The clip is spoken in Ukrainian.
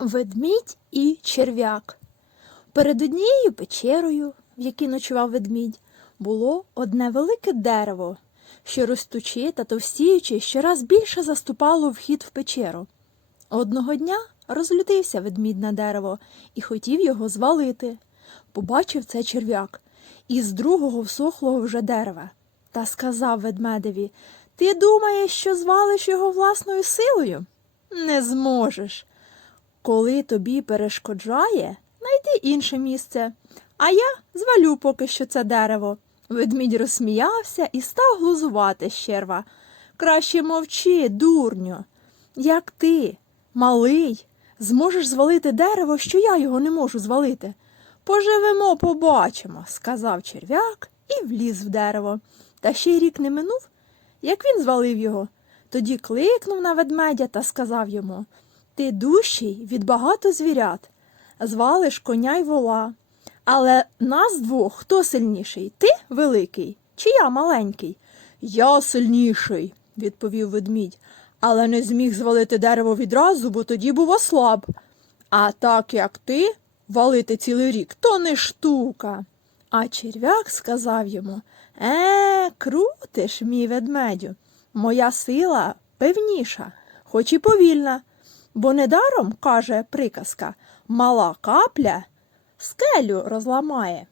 Ведмідь і черв'як. Перед однією печерою, в якій ночував ведмідь, було одне велике дерево, що ростучи та товстіючи, щораз більше заступало вхід в печеру. Одного дня розлютився ведмідь на дерево і хотів його звалити. Побачив це черв'як із другого всохлого вже дерева та сказав ведмедеві Ти думаєш, що звалиш його власною силою? Не зможеш. Коли тобі перешкоджає, найди інше місце, а я звалю поки що це дерево. Ведмідь розсміявся і став глузувати з черва. Краще мовчи, дурню. Як ти, малий, зможеш звалити дерево, що я його не можу звалити. Поживемо, побачимо, сказав черв'як і вліз в дерево. Та ще й рік не минув, як він звалив його. Тоді кликнув на ведмедя та сказав йому Ти дужчий від багато звірят, звалиш коня й вола. Але нас двох хто сильніший? Ти великий чи я маленький? Я сильніший, відповів ведмідь, але не зміг звалити дерево відразу, бо тоді був ослаб. А так як ти валити цілий рік, то не штука. А черв'як сказав йому Е, крутиш, мій ведмедю. Моя сила певніша, хоч і повільна. Бо недаром, каже приказка, мала капля скелю розламає.